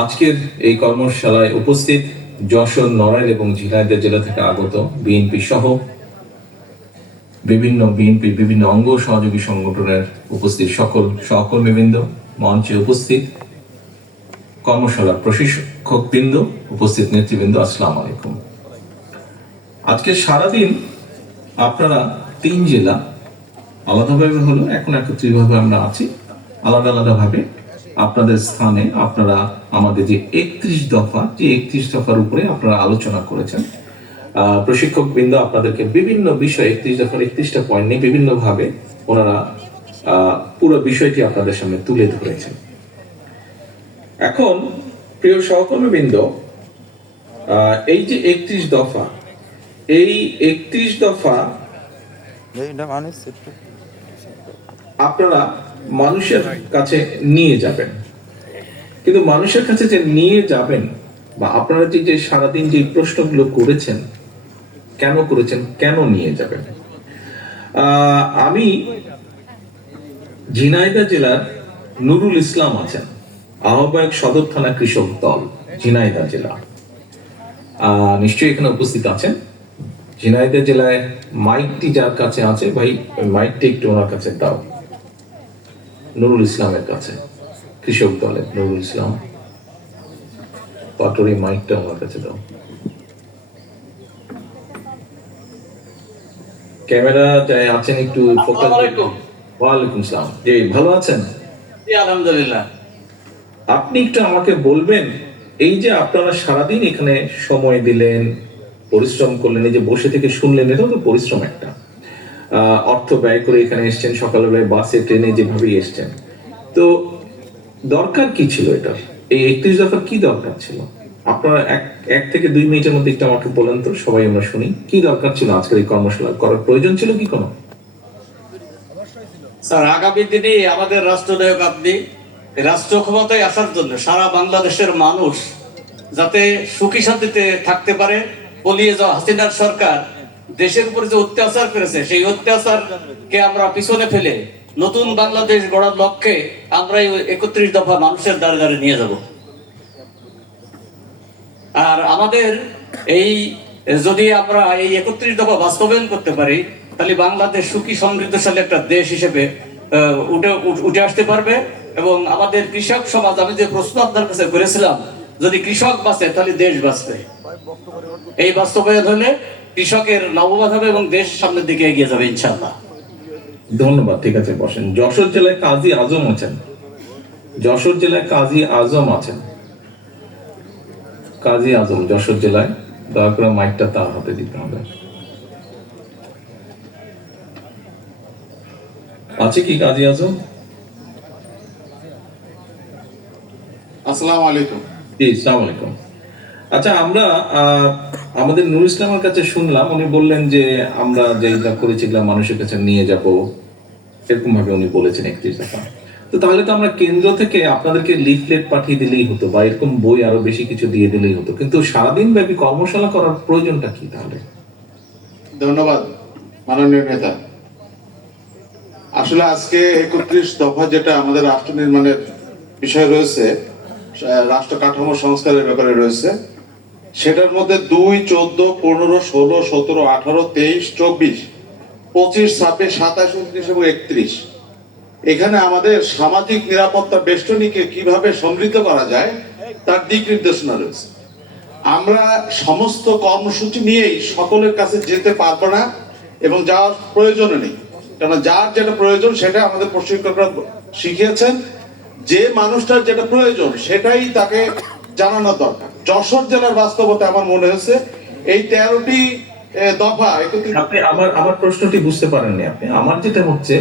আজকের এই কর্মশালায় উপস্থিত যশোর, নড়াইল এবং ঝিনাইদহ জেলা থেকে আগত বিএনপি সহ বিভিন্ন অঙ্গ সহযোগী সংগঠনের উপস্থিত সকল সহকর্মীবৃন্দ, মঞ্চে উপস্থিত কর্মশালার প্রশিক্ষকবৃন্দ, উপস্থিত নেতৃবৃন্দ, আসসালামু আলাইকুম। আজকে সারাদিন আপনারা 3 জেলা আলাদাভাবে হলো, এখন একত্রিতভাবে আমরা আছি, আলাদা আলাদা ভাবে আপনাদের স্থানে আপনারা আমাদের যে 31 দফার উপরে আপনারা আলোচনা করেছেন। প্রশিক্ষক বৃন্দ আপনাদেরকে বিভিন্ন বিষয় 31 দফার 31টা পয়েন্ট নিয়ে বিভিন্ন ভাবে ওনারা পুরো বিষয়টি আপনাদের সামনে তুলে ধরেছেন। এখন প্রিয় সহকর্মী বৃন্দ, এই যে 31 দফা, এই 31 দফা আপনারা মানুষের কাছে নিয়ে যাবেন, কিন্তু মানুষের কাছে যে নিয়ে যাবেন বা আপনারা যে সারাদিন যে প্রশ্নগুলো করেছেন, কেন নিয়ে যাবেন, আমি ঝিনাইদহ জেলার নুরুল ইসলাম আছেন, আহ্বায়ক, সদর থানা কৃষক দল, ঝিনাইদহ জেলা, নিশ্চয়ই এখানে উপস্থিত আছেন। ঝিনাইদহ জেলায় মাইকটি যার কাছে আছে, ভাই মাইকটি একটু ওনার কাছে দাও, নুরুল ইসলামের কাছে, কৃষক দলের নুরুল ইসলাম, পাটরি মাইকটা ওনার কাছে দাও। ক্যামেরা যাই আছেন একটু ফোকাস। ওয়ালাইকুম আসসালাম। জি, ভালো আছেন? জি, আলহামদুলিল্লাহ। আপনি একটু আমাকে বলবেন, এই যে আপনারা সারাদিন এখানে সময় দিলেন, পরিশ্রম করলেন, এই যে বসে থেকে শুনলেন, এটাও তো পরিশ্রম একটা, অর্থ ব্যয় করে এখানে এসছেন, সকালবেলায় বাসে ট্রেনে যেভাবেই এসছেন, তো দরকার কি ছিল এটা? এই 31 দফার কি দরকার ছিল? আপনারা 1 থেকে 2 মিনিটের মধ্যে একটু আমাকে বলেন তো, সবাই আমরা শুনি, কি দরকার ছিল আজকের এই কর্মশালা করার প্রয়োজন ছিল কি কোনো? স্যার, আগামী দিনে আমাদের রাষ্ট্রনায়ক আপনি, রাষ্ট্র ক্ষমতায় আসার জন্য সারা বাংলাদেশের মানুষ যাতে সুখী শান্তিতে থাকতে পারে, পলিয়ে যাওয়া হাসিনার সরকার দেশের উপরে যে অত্যাচার করেছে, সেই অত্যাচারকে আমরা পিছনে ফেলে নতুন বাংলাদেশ গড়ার লক্ষ্যে আমরা 31 দফা মানুষের দ্বারে দ্বারে নিয়ে যাব। আর আমাদের এই যদি আমরা এই 31 দফা বাস্তবায়ন করতে পারি, তাহলে বাংলাদেশ সুখী সমৃদ্ধশালী একটা দেশ হিসেবে উঠে আসতে পারবে। এবং আমাদের কৃষক সমাজ, আমি যে প্রশ্ন আপনার কাছে করেছিলাম, যদি কৃষক বাঁচে তাহলে দেশ বাঁচবে। এই বাস্তবায়ন হলে কৃষকের লাভবান হবে এবং দেশ সামনের দিকে এগিয়ে যাবে ইনশাআল্লাহ। ধন্যবাদ। ঠিক আছে, বসেন। যশোর জেলায় কাজী আজম আছেন, যশোর জেলায় কাজী আজম আছেন, কাজী আজম যশোর জেলায়, দয়া করে মাইকটা তার হাতে দিতে হবে। আছে কি কাজী আজম? আসসালামু আলাইকুম। জি, আসসালামু আলাইকুম। আচ্ছা, আমরা আমাদের নুরুল ইসলামের কাছে শুনলাম, উনি বললেন যে আমরা যেটা করেছিলাম মানুষের কাছে নিয়ে যাব, এরকম ভাবে উনি বলেছেন 31 দফা। তো তাহলে তো আমরা কেন্দ্র থেকে আপনাদেরকে লিফলেট পাঠিয়ে দিলেই হতো, বা এরকম বই আরো বেশি কিছু দিয়ে দিলেই হতো, কিন্তু সারাদিন ব্যাপী কর্মশালা করার প্রয়োজনটা কি তাহলে? ধন্যবাদ মাননীয় নেতা। আসলে আজকে 31 দফা যেটা আমাদের রাষ্ট্র নির্মাণের বিষয় রয়েছে, রাষ্ট্র কাঠামো সংস্কারের ব্যাপারে রয়েছে, সেটার মধ্যে 2, 14, 15, 16, 17, 18, 23, 24, 25, 26, 27, 29 এবং 31, এখানে আমাদের সামাজিক নিরাপত্তা বেষ্টনীকে কিভাবে সমৃদ্ধ করা যায় তার দিক নির্দেশনা রয়েছে। আমরা সমস্ত কর্মসূচি নিয়েই সকলের কাছে যেতে পারবো না এবং যাওয়ার প্রয়োজন নেই, কারণ যার যেটা প্রয়োজন সেটা আমাদের প্রশিক্ষকরা শিখিয়েছেন, যে মানুষটার যেটা প্রয়োজন সেটাই তাকে জানানো দরকার। যশোর জেলার বাস্তবতা আমার মনে হয়েছে এই 13টি দফা। আপনি আমার প্রশ্নটি বুঝতে পারেননি আপনি। আমার যেটা হচ্ছে,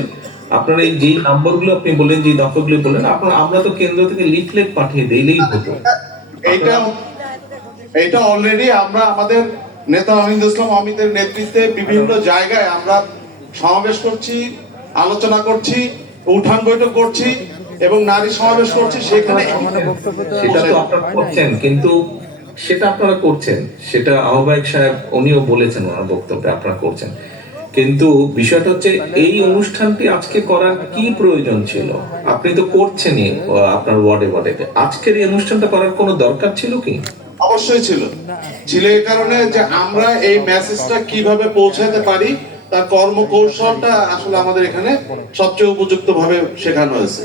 আপনারা এই যে নাম্বারগুলো আপনি বললেন, যে দফাগুলো বললেন, আমরা তো কেন্দ্র থেকে লিফলেট পাঠিয়ে দিলেই হতো। এইটা অলরেডি আমরা আমাদের নেতা অমিত ইসলাম অমিতের নেতৃত্বে বিভিন্ন জায়গায় আমরা সমাবেশ করছি, আলোচনা করছি, উঠান বৈঠক করছি এবং নারী সমাবেশ করছি। সেখানে সেটা তো আপনারা করছেন, কিন্তু সেটা আপনারা করছেন, সেটা আহ্বায়ক সাহেব উনিও বলেছেন ওনার বক্তব্যে আপনারা করছেন, কিন্তু বিষয়টা হচ্ছে এই অনুষ্ঠানটি আজকে করার কি প্রয়োজন ছিল? আপনি তো করছেনই আপনার ওয়ার্ডে ওয়ার্ডে, আজকের এই অনুষ্ঠানটা করার কোনো দরকার ছিল কি? অবশ্যই ছিল, ছিল এই কারণে যে আমরা এই মেসেজটা কিভাবে পৌঁছাতে পারি তার কর্মকৌশলটা আসলে আমাদের এখানে সবচেয়ে উপযুক্ত ভাবে শেখানো হয়েছে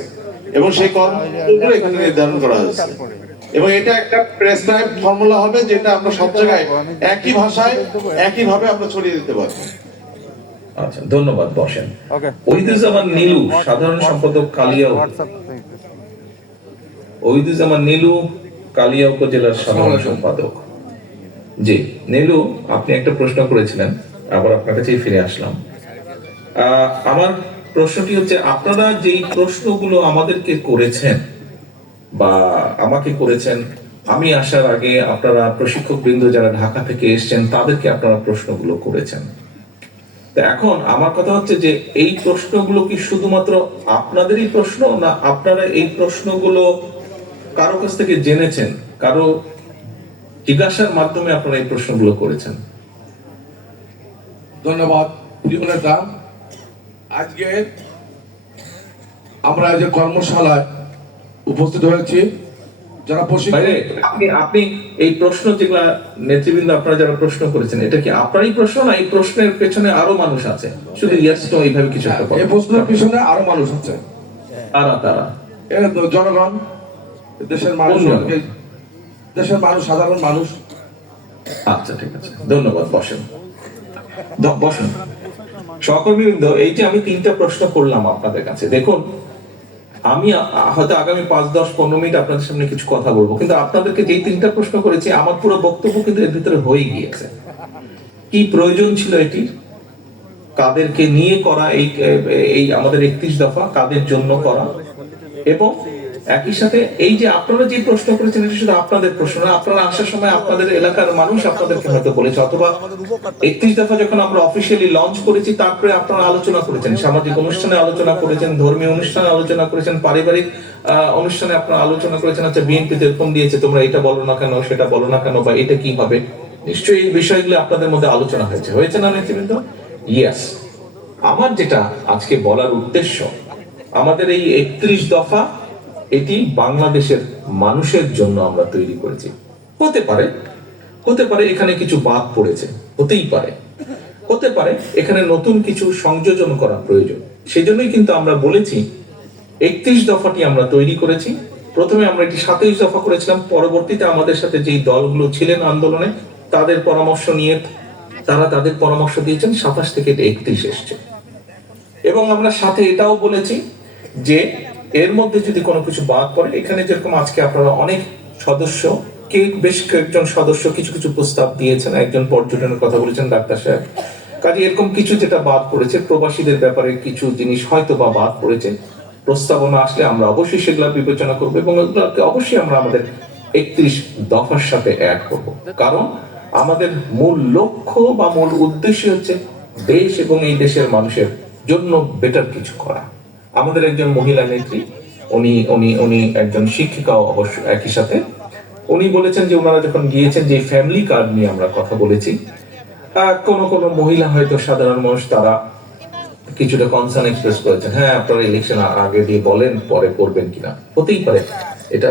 এবং সেই কর্মকৌশলগুলো এখানে নির্ধারণ করা হয়েছে এবং এটা একটা প্রেসক্রাইব ফর্মুলা হবে যেটা আমরা সব জায়গায় একই ভাষায় একইভাবে আমরা ছড়িয়ে দিতে পারবো। আচ্ছা, ধন্যবাদ। বসেন। ওহিদুজ্জামান নীলু, সাধারণ সম্পাদক কালিয়া। ওহিদুজ্জামান নীলু, কালিয়া উপজেলার সাধারণ সম্পাদক। জি নীলু, আপনি একটা প্রশ্ন করেছিলেন, আবার আপনার কাছেই ফিরে আসলাম। আমার প্রশ্নটি হচ্ছে, আপনারা যেই প্রশ্নগুলো আমাদেরকে করেছেন বা আমাকে করেছেন, আমি আসার আগে আপনারা প্রশিক্ষক বৃন্দ যারা ঢাকা থেকে এসেছেন তাদেরকে আপনারা প্রশ্নগুলো করেছেন। তো এখন আমার কথা হচ্ছে যে এই প্রশ্নগুলো কি শুধুমাত্র আপনাদেরই প্রশ্ন, না আপনারা এই প্রশ্নগুলো কারো কাছ থেকে জেনেছেন, কারো জিজ্ঞাসার মাধ্যমে আপনারা এই প্রশ্নগুলো করেছেন? ধন্যবাদ প্রিয় নেতা। আজকে আমরা যে কর্মশালায় উপস্থিত হয়েছি, যারা আপনি আপনি এই প্রশ্ন যেগুলা নেতৃবৃন্দ আপনারা যারা প্রশ্ন করেছেন, এটা কি আপনারই প্রশ্ন, না এই প্রশ্নের পেছনে আরো মানুষ আছে? শুধু ইয়েস নো এইভাবে কিছু একটা এই প্রশ্নের পিছনে আরো মানুষ আছে। তারা এরা তো জনগণ, দেশের মানুষ, দেশের মানুষ, সাধারণ মানুষ। আচ্ছা ঠিক আছে, ধন্যবাদ। বসেন বসেন। সহকর্মীবৃন্দ, এই যে আমি 3টা প্রশ্ন করলাম আপনাদের কাছে, দেখুন আমি হয়তো আগামী 5-10-15 মিনিট আপনাদের সামনে কিছু কথা বলবো, কিন্তু আপনাদেরকে যেই 3টা প্রশ্ন করেছি আমার পুরো বক্তব্য কিন্তু এর ভিতরে হয়ে গিয়েছে। কি প্রয়োজন ছিল এটি, কাদেরকে নিয়ে করা, এই আমাদের 31 দফা কাদের জন্য করা, এবং একই সাথে এই যে আপনারা যে প্রশ্ন করেছেন এটা শুধু আপনাদের প্রশ্ন না, আপনারা আসার সময় আপনাদের এলাকার মানুষ আপনাদেরকে হয়তো বলেছে, অথবা 31 দফা যখন আমরা অফিসিয়ালি লঞ্চ করেছি তারপরে আপনারা আলোচনা করেছেন, সামাজিক অনুষ্ঠানে আলোচনা করেছেন, ধর্মীয় অনুষ্ঠানে আলোচনা করেছেন, পারিবারিক অনুষ্ঠানে আপনারা আলোচনা করেছেন। আচ্ছা, বিএনপি এরকম দিয়েছে, তোমরা এটা বলো না কেন, সেটা বলো না কেন, বা এটা কি হবে? নিশ্চয়ই এই বিষয়গুলো আপনাদের মধ্যে আলোচনা হয়েছে না নেতৃবৃন্দ? ইয়েস। আমার যেটা আজকে বলার উদ্দেশ্য, আমাদের এই 31 দফা এটি বাংলাদেশের মানুষের জন্য আমরা তৈরি করেছি। হতে পারে এখানে কিছু বাদ পড়েছে, হতে পারে এখানে নতুন কিছু সংযোজন করা প্রয়োজন। সেজন্যই কিন্তু আমরা বলেছি 31 দফাটি আমরা তৈরি করেছি। প্রথমে আমরা এটি 27 দফা করেছিলাম, পরবর্তীতে আমাদের সাথে যেই দলগুলো ছিলেন আন্দোলনে তাদের পরামর্শ নিয়ে তারা তাদের পরামর্শ দিয়েছেন, 27 থেকে 31 এসছে। এবং আমরা সাথে এটাও বলেছি যে এর মধ্যে যদি কোনো কিছু বাদ পড়ে, এখানে যেরকম আজকে আপনারা অনেক সদস্য, বেশ কয়েকজন সদস্য কিছু কিছু প্রস্তাব দিয়েছেন, একজন পর্যটনের কথা বলেছেন ডাক্তার সাহেব, কাজে এরকম কিছু যেটা বাদ পড়েছে, প্রবাসীদের ব্যাপারে কিছু জিনিস হয়তো বা বাদ পড়েছে, প্রস্তাবনা আসলে আমরা অবশ্যই সেগুলো বিবেচনা করবো এবং এগুলোকে অবশ্যই আমরা আমাদের 31 দফার সাথে অ্যাড করব। কারণ আমাদের মূল লক্ষ্য বা মূল উদ্দেশ্য হচ্ছে দেশ এবং এই দেশের মানুষের জন্য বেটার কিছু করা। আমাদের একজন মহিলা নেত্রী, উনি একজন শিক্ষিকাও অবশ্য একই সাথে, উনি বলেছেন যে ওনারা যখন গিয়েছেন, যে ফ্যামিলি কার্ড নিয়ে আমরা কথা বলেছি, কোন মহিলা হয়তো সাধারণ মানুষ তারা কিছুটা কনসার্ন এক্সপ্রেস করেছেন, হ্যাঁ আপনারা ইলেকশন আগে দিয়ে বলেন পরে করবেন কিনা। হতেই পারে, এটা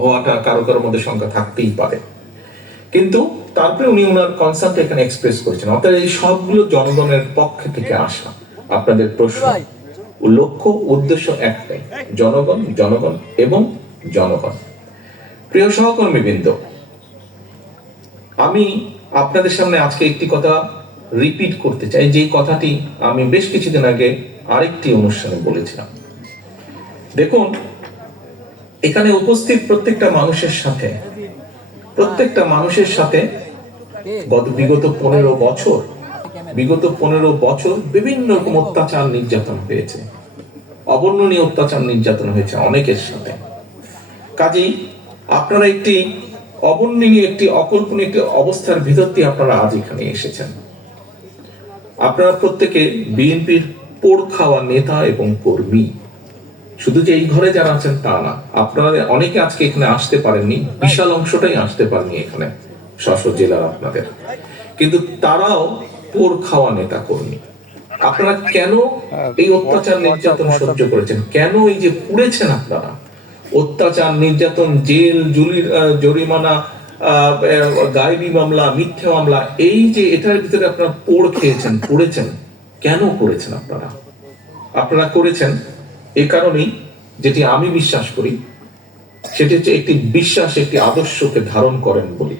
হওয়াটা কারো মধ্যে সংখ্যা থাকতেই পারে, কিন্তু তারপরে উনি ওনার কনসার্নটা এখানে এক্সপ্রেস করেছেন। অর্থাৎ এই সবগুলো জনগণের পক্ষ থেকে আসা। আপনাদের প্রশ্ন, লক্ষ্য, উদ্দেশ্য একটাই, জনগণ, জনগণ এবং জনগণ। প্রিয় সহকর্মীবৃন্দ, আমি আপনাদের সামনে আজকে একটি কথা রিপিট করতে চাই, যে কথাটি আমি বেশ কিছুদিন আগে আরেকটি অনুষ্ঠানে বলেছিলাম। দেখুন, এখানে উপস্থিত প্রত্যেকটা মানুষের সাথে বিগত 15 বছর বিভিন্ন রকম অত্যাচার নির্যাতন হয়েছে, অবর্ণনীয় অত্যাচার নির্যাতন হয়েছে অনেকের সাথে। কাজেই আপনারা একটি অবর্ণনীয়, একটি অকল্পনীয় একটি অবস্থার ভিতর দিয়ে আপনারা আজ এখানে এসেছেন। আপনারা প্রত্যেকে বিএনপির পোড় খাওয়া নেতা এবং কর্মী। শুধু যে এই ঘরে যারা আছেন তা না, আপনারা অনেকে আজকে এখানে আসতে পারেননি, বিশাল অংশটাই আসতে পারেনি এখানে স্ব জেলার আপনাদের, কিন্তু পোড় খাওয়া নেতা কর্মী। আপনারা কেন এই অত্যাচার নির্যাতন সহ্য করেছেন? কেন এই যে পুড়েছেন আপনারা? অত্যাচার, নির্যাতন, জেল, জরিমানা, গায়েবী মামলা, মিথ্যা মামলা, এই যে এটার ভিতরে আপনারা পোড় খেয়েছেন, পড়েছেন। কেন করেছেন আপনারা? আপনারা করেছেন এই কারণেই, যেটি আমি বিশ্বাস করি, সেটি হচ্ছে একটি বিশ্বাস, একটি আদর্শকে ধারণ করেন বলি।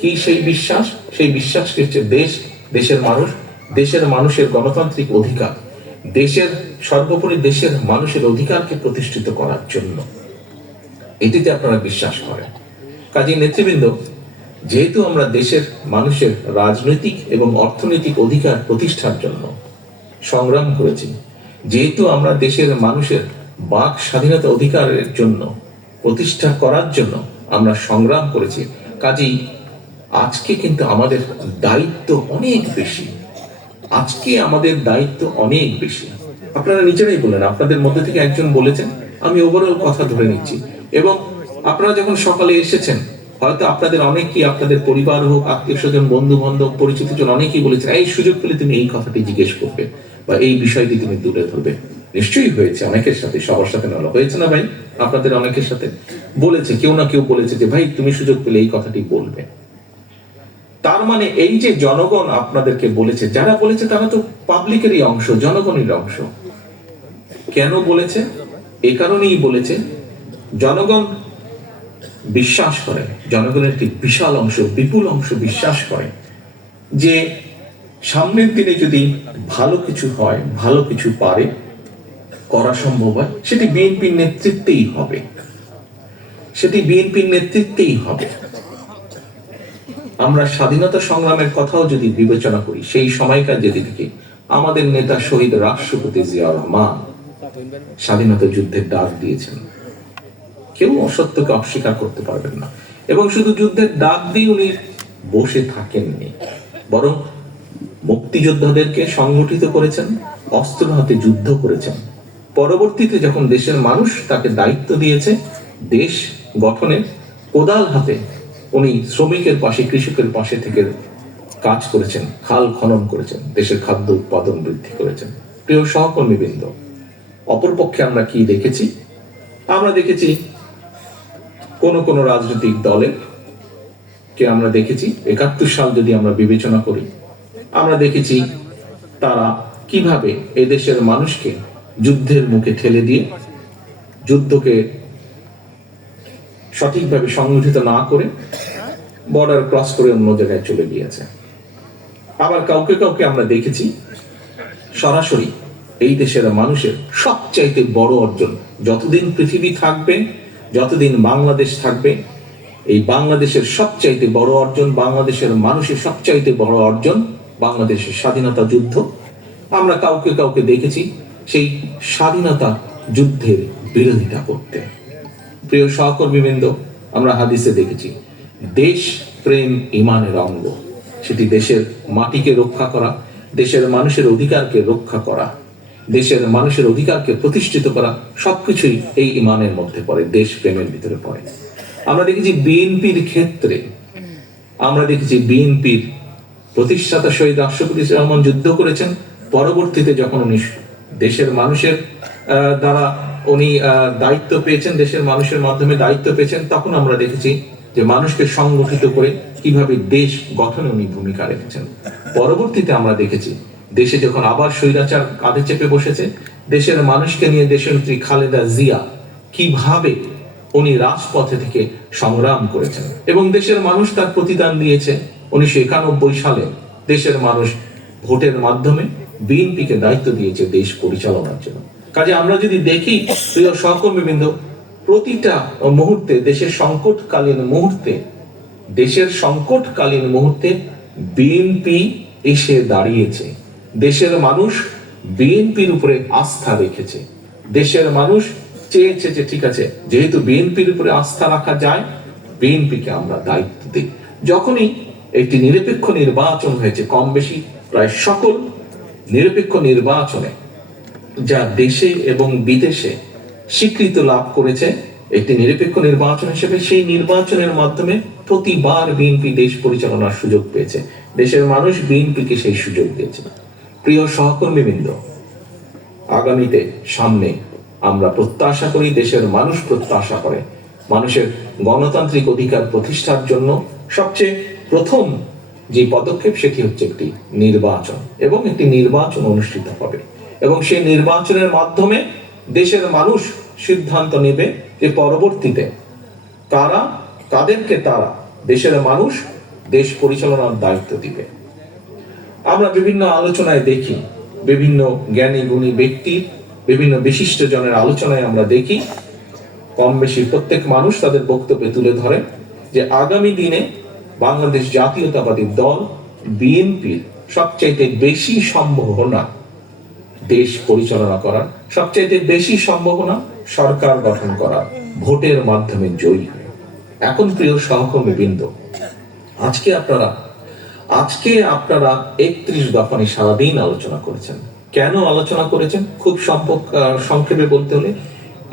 কি সেই বিশ্বাস? সেই বিশ্বাসটি হচ্ছে দেশ, দেশের মানুষ, দেশের মানুষের গণতান্ত্রিক অধিকার, দেশের সর্বোপরি দেশের মানুষের অধিকারকে প্রতিষ্ঠিত করার জন্য। এটিতে আপনারা বিশ্বাস করেন। কাজেই নেতৃবৃন্দ, যেহেতু আমরা দেশের মানুষের রাজনৈতিক এবং অর্থনৈতিক অধিকার প্রতিষ্ঠার জন্য সংগ্রাম করেছি, যেহেতু আমরা দেশের মানুষের বাক স্বাধীনতা অধিকারের জন্য প্রতিষ্ঠা করার জন্য আমরা সংগ্রাম করেছি, কাজেই আজকে কিন্তু আমাদের দায়িত্ব অনেক বেশি। আজকে আমাদের দায়িত্ব অনেক বেশি। আপনারা নিজেরাই বলেন, আপনাদের মধ্যে থেকে একজন বলেছেন, আমি ওভারঅল কথা ধরে নিচ্ছি, এবং আপনারা যখন সকালে এসেছেন, হয়তো আপনাদের অনেকেই, আপনাদের পরিবার হোক, আত্মীয় স্বজন, বন্ধু বান্ধব, পরিচিত জন অনেকেই বলেছেন, এই সুযোগ পেলে তুমি এই কথাটি জিজ্ঞেস করবে বা এই বিষয়টি তুমি তুলে ধরবে। নিশ্চয়ই হয়েছে, অনেকের সাথে, সবার সাথে নয়, হয়েছে না ভাই? আপনাদের অনেকের সাথে বলেছে, কেউ না কেউ বলেছে যে ভাই তুমি সুযোগ পেলে এই কথাটি বলবে। তার মানে এই যে জনগণ আপনাদেরকে বলেছে, যারা বলেছে তারা তো পাবলিকেরই অংশ, জনগণের অংশ। কেন বলেছে? এ কারণেই বলেছে, জনগণ বিশ্বাস করে, জনগণের একটি বিশাল অংশ, বিপুল অংশ বিশ্বাস করে যে সামনের দিনে যদি ভালো কিছু হয়, ভালো কিছু পারে করা সম্ভব হয়, সেটি বিএনপির নেতৃত্বেই হবে, সেটি বিএনপির নেতৃত্বেই হবে। আমরা স্বাধীনতা সংগ্রামের কথাও যদি বিবেচনা করি, সেই সময়কার যদি দেখি, আমাদের নেতা শহীদ রাষ্ট্রপতি জিয়া রহমান স্বাধীনতা যুদ্ধের ডাক দিয়েছেন। কেউ অসত্যকে অস্বীকার করতে পারবেন না। এবং শুধু যুদ্ধের ডাক দিয়ে উনি বসে থাকেননি, বরং মুক্তিযোদ্ধাদেরকে সংগঠিত করেছেন, অস্ত্র হাতে যুদ্ধ করেছেন। পরবর্তীতে যখন দেশের মানুষ তাকে দায়িত্ব দিয়েছে দেশ গঠনের, কোদাল হাতে উনি শ্রমিকের পাশে, কৃষকের পাশে থেকে কাজ করেছেন, খাল খনন করেছেন, দেশের খাদ্য উৎপাদন বৃদ্ধি করেছেন। প্রিয় সহকর্মীবৃন্দ, অপরপক্ষে আমরা কি দেখেছি? আমরা দেখেছি কোন রাজনৈতিক দলের কে আমরা দেখেছি ৭১ সাল যদি আমরা বিবেচনা করি, আমরা দেখেছি তারা কিভাবে এদেশের মানুষকে যুদ্ধের মুখে ঠেলে দিয়ে, যুদ্ধকে সঠিকভাবে সংগঠিত না করে বর্ডার ক্রস করে অন্য জায়গায় চলে গিয়েছে। আবার কাউকে কাউকে আমরা দেখেছি সরাসরি এই দেশের মানুষের সবচাইতে বড় অর্জন, যতদিন পৃথিবী থাকবে, যতদিন বাংলাদেশ থাকবে, এই বাংলাদেশের সবচাইতে বড় অর্জন, বাংলাদেশের মানুষের সবচাইতে বড় অর্জন বাংলাদেশের স্বাধীনতা যুদ্ধ। আমরা কাউকে কাউকে দেখেছি সেই স্বাধীনতা যুদ্ধের বিরোধিতা করতে। প্রিয় সহকর্মীবৃন্দ, আমরা হাদিসে দেখেছি দেশ প্রেম ঈমানের অঙ্গ। সেটি দেশের মাটিকে রক্ষা করা, দেশের মানুষের অধিকারকে রক্ষা করা, দেশের মানুষের অধিকারকে প্রতিষ্ঠিত করা, সবকিছুই এই ঈমানের মধ্যে পড়ে, দেশ প্রেমের ভিতরে পড়ে। আমরা দেখেছি বিএনপির ক্ষেত্রে, আমরা দেখেছি বিএনপির প্রতিষ্ঠাতা শহীদ রাষ্ট্রপতি রহমান যুদ্ধ করেছেন। পরবর্তীতে যখন উনি দেশের মানুষের দ্বারা উনি দায়িত্ব পেয়েছেন, দেশের মানুষের মাধ্যমে দায়িত্ব পেয়েছেন, তখন আমরা দেখেছি যে মানুষকে সংগঠিত করে কিভাবে দেশ গঠনে উনি ভূমিকা রেখেছেন। পরবর্তীতে আমরা দেখেছি দেশে যখন আবার স্বৈরাচার কাঁধে চেপে বসেছে, দেশের মানুষকে নিয়ে দেশনেত্রী খালেদা জিয়া কিভাবে উনি রাজপথে থেকে সংগ্রাম করেছেন এবং দেশের মানুষ তার প্রতিদান দিয়েছে। 1991 সালে দেশের মানুষ ভোটের মাধ্যমে বিএনপিকে দায়িত্ব দিয়েছে দেশ পরিচালনার জন্য। কাজে আমরা যদি দেখি, প্রিয় সহকর্মীবৃন্দ, প্রতিটা মুহূর্তে, দেশের সংকটকালীন মুহূর্তে বিএনপি এসে দাঁড়িয়েছে। দেশের মানুষ বিএনপির উপরে আস্থা রেখেছে। দেশের মানুষ চেয়েছে যে ঠিক আছে, যেহেতু বিএনপির উপরে আস্থা রাখা যায়, বিএনপিকে আমরা দায়িত্ব দিই। যখনই একটি নিরপেক্ষ নির্বাচন হয়েছে, কম বেশি প্রায় সকল নিরপেক্ষ নির্বাচনে যা দেশে এবং বিদেশে স্বীকৃতি লাভ করেছে, একটি নিরপেক্ষ নির্বাচন হিসেবে সেই নির্বাচনের মাধ্যমে প্রতিবার বিএনপি দেশ পরিচালনার সুযোগ পেয়েছে। দেশের মানুষ বিএনপিকে সেই সুযোগ দিয়েছে। প্রিয় সহকর্মীবৃন্দ, আগামীতে সামনে আমরা প্রত্যাশা করি, দেশের মানুষ প্রত্যাশা করে, মানুষের গণতান্ত্রিক অধিকার প্রতিষ্ঠার জন্য সবচেয়ে প্রথম যে পদক্ষেপ সেটি হচ্ছে একটি নির্বাচন, এবং একটি নির্বাচন অনুষ্ঠিত হবে, এবং সেই নির্বাচনের মাধ্যমে দেশের মানুষ সিদ্ধান্ত নেবে যে পরবর্তীতে কাদেরকে তারা দেশের মানুষ দেশ পরিচালনার দায়িত্ব দিবে। আমরা বিভিন্ন আলোচনায় দেখি, বিভিন্ন জ্ঞানী গুণী ব্যক্তির, বিভিন্ন বিশিষ্ট জনের আলোচনায় আমরা দেখি, কম বেশি প্রত্যেক মানুষ তাদের বক্তব্যে তুলে ধরেন যে আগামী দিনে বাংলাদেশ জাতীয়তাবাদী দল বিএনপির সবচাইতে বেশি সম্ভাবনা দেশ পরিচালনা করার, সবচাইতে বেশি সম্ভাবনা সরকার গঠন করার, ভোটের মাধ্যমে জয়ী হয়। এখন প্রিয় সহকর্মীবৃন্দ, আজকে আপনারা 31 দফা নিয়ে সারাদিন আলোচনা করেছেন। কেন আলোচনা করেছেন? খুব সংক্ষেপে বলতে হলে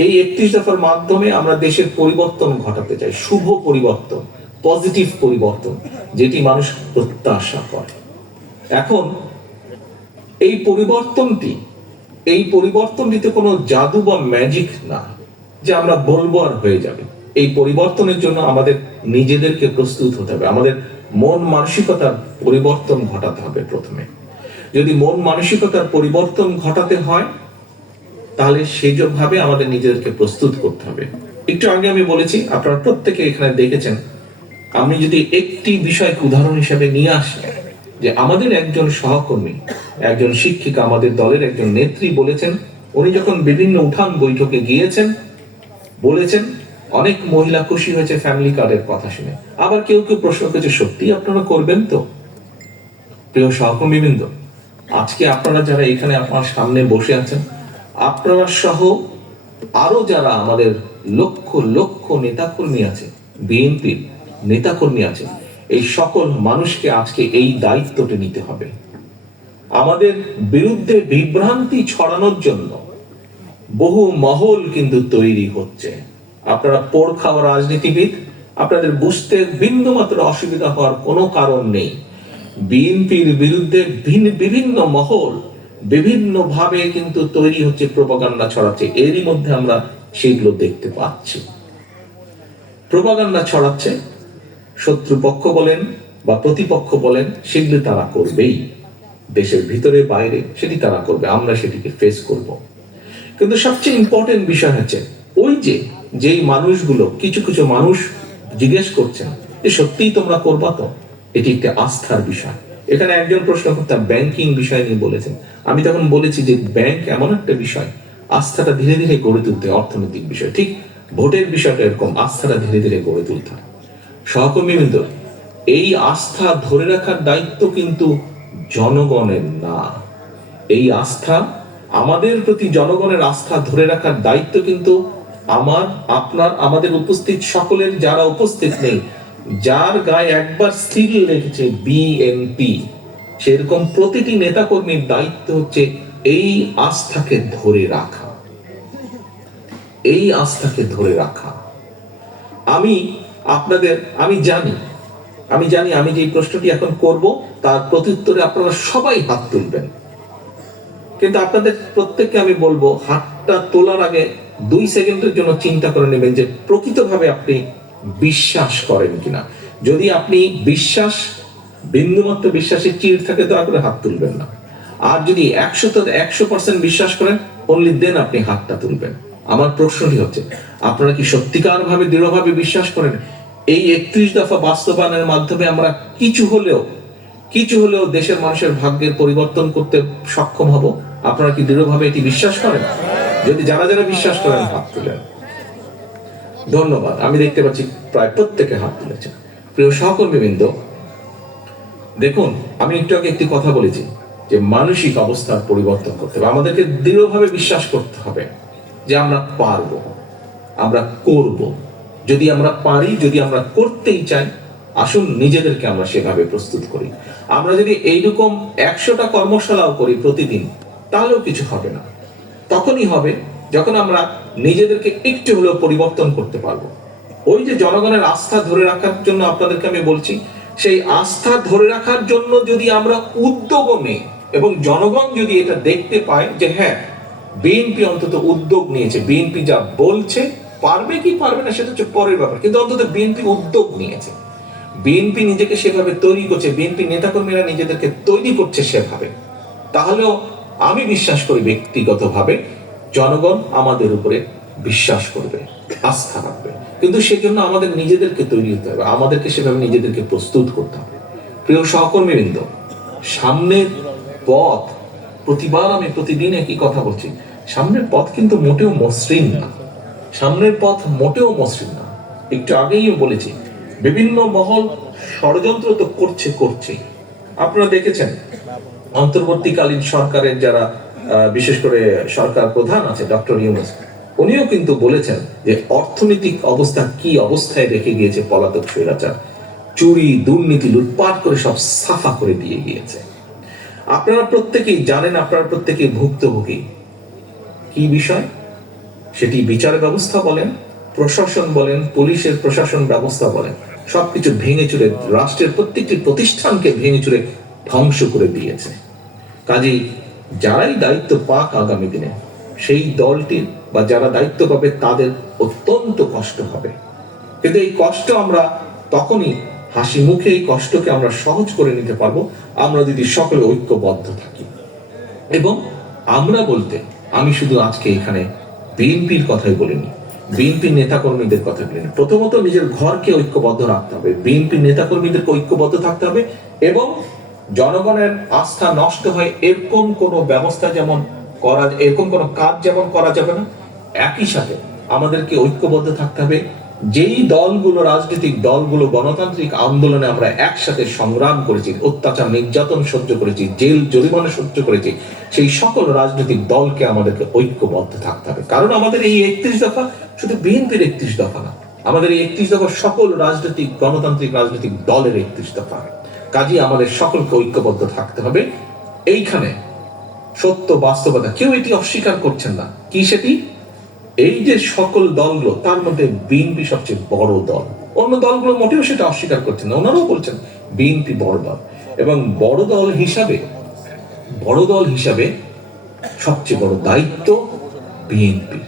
এই 31 দফার মাধ্যমে আমরা দেশের পরিবর্তন ঘটাতে চাই, শুভ পরিবর্তন, পজিটিভ পরিবর্তন, যেটি মানুষ প্রত্যাশা করে। এখন এই পরিবর্তনটিতে কোনো জাদু বা ম্যাজিক না যে আমরা বলবো আর হয়ে যাবে। এই পরিবর্তনের জন্য আমাদের নিজেদেরকে প্রস্তুত হতে হবে, আমাদের মন মানসিকতার পরিবর্তন ঘটাতে হবে। প্রথমে যদি মন মানসিকতার পরিবর্তন ঘটাতে হয়, তাহলে সেইভাবে আমাদের নিজেদেরকে প্রস্তুত করতে হবে। একটু আগে আমি বলেছি, আপনারা প্রত্যেকে এখানে দেখেছেন, আমি যদি একটি বিষয়কে উদাহরণ হিসেবে নিয়ে আসি, যে আমাদের একজন সহকর্মী, একজন শিক্ষিকা, আমাদের দলের একজন নেত্রী বলেছেন, উনি যখন বিভিন্ন উঠান বৈঠকে গিয়েছেন, বলেছেন অনেক মহিলা খুশি হয়েছে ফ্যামিলি কার্ডের কথা শুনে। আবার কেউ কেউ প্রশ্ন করেছে, সত্যি আপনারা করবেন তো? প্রিয় সহকর্মীবৃন্দ, আজকে আপনারা যারা এখানে আপনার সামনে বসে আছেন, আপনারা সহ আরো যারা আমাদের লক্ষ লক্ষ নেতাকর্মী আছে, বিএনপির নেতাকর্মী আছে, এই সকল মানুষকে আজকে এই দায়িত্বটি নিতে হবে। আমাদের বিরুদ্ধে বিভ্রান্তি ছড়ানোর জন্য বহু মহল কিন্তু তৈরি হচ্ছে। আপনারা পোড় খাওয়া রাজনীতিবিদ, আপনাদের বুঝতে বিন্দুমাত্র অসুবিধা হওয়ার কোনো কারণ নেই। বিএনপির বিরুদ্ধে বিভিন্ন মহল বিভিন্ন ভাবে কিন্তু তৈরি হচ্ছে, প্রোপাগান্ডা ছড়াচ্ছে। এরই মধ্যে আমরা সেগুলো দেখতে পাচ্ছি। প্রোপাগান্ডা ছড়াচ্ছে, শত্রুপক্ষ বলেন বা প্রতিপক্ষ বলেন, সেগুলো তারা করবেই, দেশের ভিতরে বাইরে সেটি তারা করবে, আমরা সেটিকে ফেস করব। কিন্তু সবচেয়ে ইম্পর্টেন্ট বিষয় হচ্ছে ওই যেই মানুষগুলো, কিছু কিছু মানুষ জিজ্ঞেস করছেন যে সত্যিই তোমরা করবা তো? এটি একটি আস্থার বিষয়। এখানে একজন প্রশ্নকর্তা ব্যাংকিং বিষয় নিয়ে বলেছেন, আমি তখন বলেছি যে ব্যাংক এমন একটা বিষয়, আস্থাটা ধীরে ধীরে গড়ে তুলতে, অর্থনৈতিক বিষয়, ঠিক ভোটের বিষয়টা এরকম, আস্থাটা ধীরে ধীরে গড়ে তুলতে হয়। সহকর্মীবৃন্দ, এই আস্থা ধরে রাখার দায়িত্ব কিন্তু জনগণের না। এই আস্থা, আমাদের প্রতি জনগণের আস্থা ধরে রাখার দায়িত্ব কিন্তু আমার, আপনার, আমাদের উপস্থিত সকলের, যারা উপস্থিত নেই, যার গায়ে একবার স্থির লেগেছে বিএনপি, সেরকম প্রতিটি নেতাকর্মীর দায়িত্ব হচ্ছে এই আস্থাকে ধরে রাখা, এই আস্থাকে ধরে রাখা। আমি জানি আমি যে প্রশ্নটি এখন করব তার প্রত্যুত্তরে আপনারা সবাই হাত তুলবেন, কিন্তু আপনাদের প্রত্যেককে আমি বলবো, হাতটা তোলার আগে 2 সেকেন্ডের জন্য চিন্তা করে নেবেন যে প্রকৃতভাবে আপনি বিশ্বাস করেন কিনা। যদি আপনি বিন্দুমাত্র বিশ্বাসের চিড় থাকে, দয়া করে হাত তুলবেন না। আর যদি 100% বিশ্বাস করেন, অনলি দেন আপনি হাতটা তুলবেন। আমার প্রশ্নটি হচ্ছে, আপনারা কি সত্যিকার ভাবে দৃঢ়ভাবে বিশ্বাস করেন এই 31 দফা বাস্তবায়নের মাধ্যমে আমরা কিছু হলেও দেশের মানুষের ভাগ্যের পরিবর্তন করতে সক্ষম হব? আপনারা কি দৃঢ়ভাবে এটি বিশ্বাস করেন? যদি যারা যারা বিশ্বাস করেন হাত তুলেন। ধন্যবাদ। আমি দেখতে পাচ্ছি প্রায় প্রত্যেকে হাত তুলেছেন। প্রিয় সহকর্মীবৃন্দ, দেখুন, আমি একটু আগে একটি কথা বলেছি যে মানসিক অবস্থার পরিবর্তন করতে হবে। আমাদেরকে দৃঢ়ভাবে বিশ্বাস করতে হবে যে আমরা পারবো, আমরা করব। যদি আমরা পারি, যদি আমরা করতেই চাই, আসুন নিজেদেরকে আমরা সেভাবে প্রস্তুত করি। আমরা যদি এইরকম 100টা কর্মশালাও করি প্রতিদিন, তাহলেও কিছু হবে না। তখনই হবে যখন আমরা নিজেদেরকে একটু হলেও পরিবর্তন করতে পারবো। ওই যে জনগণের আস্থা ধরে রাখার জন্য আপনাদেরকে আমি বলছি, সেই আস্থা ধরে রাখার জন্য যদি আমরা উদ্যোগ নেই এবং জনগণ যদি এটা দেখতে পায় যে হ্যাঁ, বিএনপি অন্তত উদ্যোগ নিয়েছে, বিএনপি যা বলছে, পারবে কি পারবে না সেটা হচ্ছে পরের ব্যাপার, কিন্তু অন্তত বিএনপি উদ্যোগ নিয়েছে, বিএনপি নিজেকে সেভাবে তৈরি করছে, বিএনপি নেতাকর্মীরা নিজেদেরকে তৈরি করছে সেভাবে, তাহলেও আমি বিশ্বাস করি ব্যক্তিগতভাবে জনগণ আমাদের উপরে বিশ্বাস করবে, আস্থা রাখবে। কিন্তু সেজন্য আমাদের নিজেদেরকে তৈরি হতে হবে, আমাদেরকে সেভাবে নিজেদেরকে প্রস্তুত করতে হবে। প্রিয় সহকর্মীবৃন্দ, সামনের পথ, প্রতিবার আমি প্রতিদিন একই কথা বলছি, সামনের পথ কিন্তু মোটেও মসৃণ না, সামনের পথ মোটেও মসৃণ না। একটু আগেই বলেছি, বিভিন্ন মহল ষড়যন্ত্র তো করছে। আপনারা দেখেছেন অন্তর্বর্তীকালীন সরকারের যারা বিশেষ করে সরকার প্রধান আছে ডক্টর ইউনূস, উনিও কিন্তু বলেছেন যে অর্থনৈতিক অবস্থা কি অবস্থায় রেখে গিয়েছে পলাতক স্বৈরাচার, চুরি দুর্নীতি লুটপাট করে সব সাফা করে দিয়ে গিয়েছে। আপনারা প্রত্যেকেই জানেন, আপনারা প্রত্যেকেই ভুক্তভোগী। কি বিষয় সেটি? বিচার ব্যবস্থা বলেন, প্রশাসন বলেন, পুলিশের প্রশাসন ব্যবস্থা বলেন, সবকিছু ভেঙে চুরে রাষ্ট্রের প্রত্যেকটি প্রতিষ্ঠানকে ভেঙে চুরে ধ্বংস করে দিয়েছে। কাজেই যারাই দায়িত্ব পাক আগামী দিনে, সেই দলটির বা যারা দায়িত্ব পাবে তাদের অত্যন্ত কষ্ট হবে। কিন্তু এই কষ্ট আমরা তখনই হাসি মুখে, এই কষ্টকে আমরা সহজ করে নিতে পারবো আমরা যদি সকলে ঐক্যবদ্ধ থাকি। এবং আমরা বলতে আমি শুধু আজকে এখানে বিএনপির কথাই বলিনি, বিএনপির নেতাকর্মীদের কথা বলিনি। প্রথমত নিজের ঘরকে ঐক্যবদ্ধ রাখতে হবে, বিএনপির নেতাকর্মীদেরকে ঐক্যবদ্ধ থাকতে হবে, এবং জনগণের আস্থা নষ্ট হয় এরকম কোনো ব্যবস্থা যেমন এরকম কোনো কাজ যেমন করা যাবে না। একই সাথে আমাদেরকে ঐক্যবদ্ধ থাকতে হবে, যেই দলগুলো, রাজনৈতিক দলগুলো গণতান্ত্রিক আন্দোলনে আমরা একসাথে সংগ্রাম করেছি, অত্যাচার নির্যাতন সহ্য করেছি, জেল জরিমানা সহ্য করেছি, সেই সকল রাজনৈতিক দলকে আমাদেরকে ঐক্যবদ্ধ থাকতে হবে। কারণ আমাদের এই 31 দফা শুধু বিএনপির 31 দফা না, আমাদের এই 31 দফা সকল রাজনৈতিক গণতান্ত্রিক রাজনৈতিক দলের 31 দফা। কাজেই আমাদের সকলকে ঐক্যবদ্ধ থাকতে হবে। এইখানে সত্য বাস্তবতা, কেউ এটি অস্বীকার করছেন না। কি সেটি? এই যে সকল দলগুলো, তার মধ্যে বিএনপি সবচেয়ে বড় দল, অন্য দলগুলো মোটেও সেটা অস্বীকার করছেন না, ওনারাও বলছেন বিএনপি বড় দল। এবং বড় দল হিসাবে সবচেয়ে বড় দায়িত্ব বিএনপি,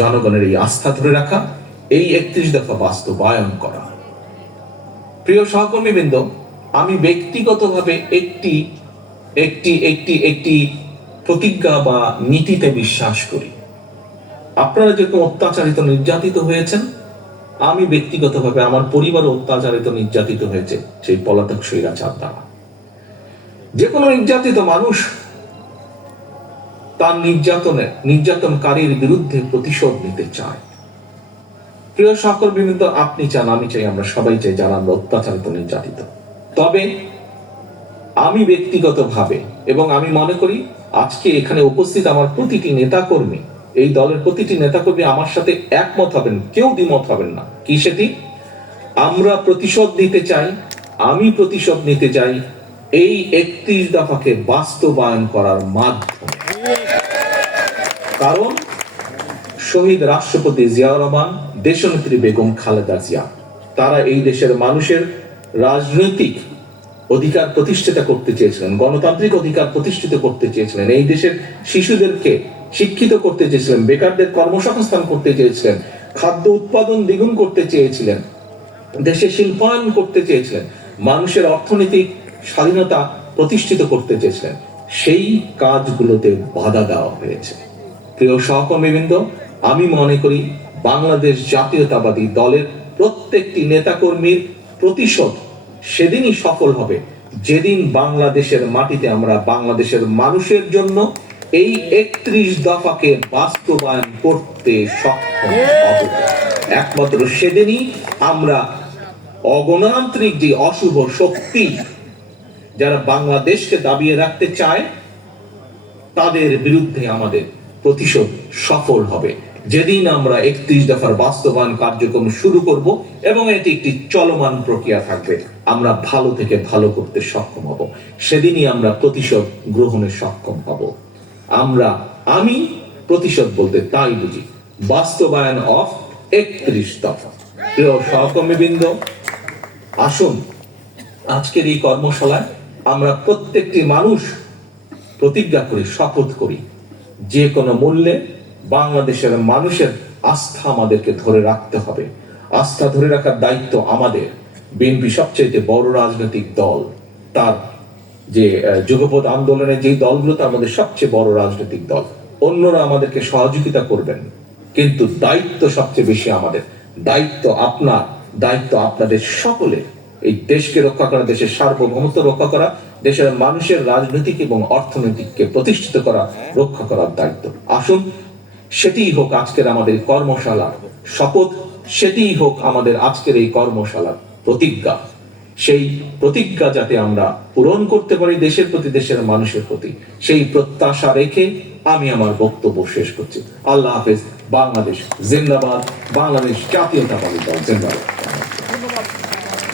জনগণের এই আস্থা ধরে রাখা, এই 31 দফা বাস্তবায়ন করা। প্রিয় সহকর্মীবৃন্দ, আমি ব্যক্তিগতভাবে একটি একটি একটি একটি প্রতিজ্ঞা বা নীতিতে বিশ্বাস করি। আপনারা যেরকম অত্যাচারিত নির্যাতিত হয়েছেন, আমি ব্যক্তিগতভাবে আমার পরিবারও অত্যাচারিত নির্যাতিত হয়েছে সেই পলাতক স্বৈরাচার দ্বারা। যে কোনো নির্যাতিত মানুষ তার নির্যাতনকারীর বিরুদ্ধে প্রতিশোধ নিতে চায়। প্রিয় সহকর্মীবৃন্দ, আপনি চান, আমি চাই, আমরা সবাই চাই যারা আমরা অত্যাচারিত নির্যাতিত। তবে আমি ব্যক্তিগতভাবে, এবং আমি মনে করি আজকে এখানে উপস্থিত আমার প্রতিটি নেতাকর্মী, এই দলের প্রতিটি নেতাকর্মী আমার সাথে একমত হবেন, কেউ দ্বিমত হবেন না। কি সেটি? আমরা প্রতিশোধ নিতে চাই, আমি প্রতিশোধ নিতে চাই এই 31 দফাকে বাস্তবায়ন করার মাধ্যমে। কারণ শহীদ রাষ্ট্রপতি জিয়াউর রহমান, দেশনেত্রী বেগম খালেদা জিয়া, তারা এই দেশের মানুষের রাজনৈতিক অধিকার প্রতিষ্ঠিত করতে চেয়েছিলেন, গণতান্ত্রিক অধিকার প্রতিষ্ঠিত করতে চেয়েছিলেন, এই দেশের শিশুদেরকে শিক্ষিত করতে চেয়েছিলেন, বেকারদের কর্মসংস্থান করতে চেয়েছিলেন, খাদ্য উৎপাদন দ্বিগুণ করতে চেয়েছিলেন, দেশে শিল্পায়ন করতে চেয়েছিলেন, মানুষের অর্থনৈতিক স্বাধীনতা প্রতিষ্ঠিত করতে চেয়েছিলেন। সেই কাজগুলোতে বাধা দেওয়া হয়েছে। প্রিয় সহকর্মীবৃন্দ, আমি মনে করি বাংলাদেশ জাতীয়তাবাদী দলের প্রত্যেকটি নেতাকর্মীর প্রতিশোধ সেদিনই সফল হবে যেদিন বাংলাদেশের মাটিতে আমরা বাংলাদেশের মানুষের জন্য এই 31 দফাকে বাস্তবায়ন করতে সক্ষম হব। একমাত্র সেদিনই আমরা অগণতান্ত্রিক যে অশুভ শক্তি যারা বাংলাদেশকে দাবিয়ে রাখতে চায়, তাদের বিরুদ্ধে আমাদের প্রতিশোধ সফল হবে। যেদিন আমরা 31 দফার বাস্তবায়ন কার্যক্রম শুরু করব, এবং এটি একটি চলমান প্রক্রিয়া থাকবে, আমরা ভালো থেকে ভালো করতে সক্ষম হব, সেদিনই আমরা প্রতিশোধ গ্রহণে সক্ষম হব। আমি প্রতিশোধ বলতে তাই বুঝি। বাস্তবায়ন অফ 31 দফা। প্রিয় সহকর্মীবৃন্দ, আসুন আজকের এই কর্মশালায় আমরা প্রত্যেকটি মানুষ প্রতিজ্ঞা করি, শপথ করি, যে কোনো মূল্যে বাংলাদেশের মানুষের আস্থা আমাদেরকে ধরে রাখতে হবে। আস্থা ধরে রাখার দায়িত্ব আমাদের। বিএনপি সবচেয়ে বড় রাজনৈতিক দল, তার যে যুগপৎ আন্দোলনের যে দলগুলো তার মধ্যে সবচেয়ে বড় রাজনৈতিক দল। অন্যরা আমাদেরকে সহযোগিতা করবেন, কিন্তু দায়িত্ব সবচেয়ে বেশি আমাদের। দায়িত্ব আপনার, দায়িত্ব আপনাদের সকলের। এই দেশকে রক্ষা করা, দেশের সার্বভৌমত্ব রক্ষা করা, দেশের মানুষের রাজনৈতিক এবং অর্থনৈতিককে প্রতিষ্ঠিত করা, রক্ষা করার দায়িত্ব। আসুন সেটিই হোক আজকের আমাদের কর্মশালার শপথ, সেটিই হোক আমাদের আজকের এই কর্মশালার প্রতিজ্ঞা। সেই প্রতিজ্ঞা যাতে আমরা পূরণ করতে পারি দেশের প্রতি, দেশের মানুষের প্রতি, সেই প্রত্যাশা রেখে আমি আমার বক্তব্য শেষ করছি। আল্লাহ হাফেজ। বাংলাদেশ জিন্দাবাদ। বাংলাদেশ জাতীয়তাবাদী দল জিন্দাবাদ।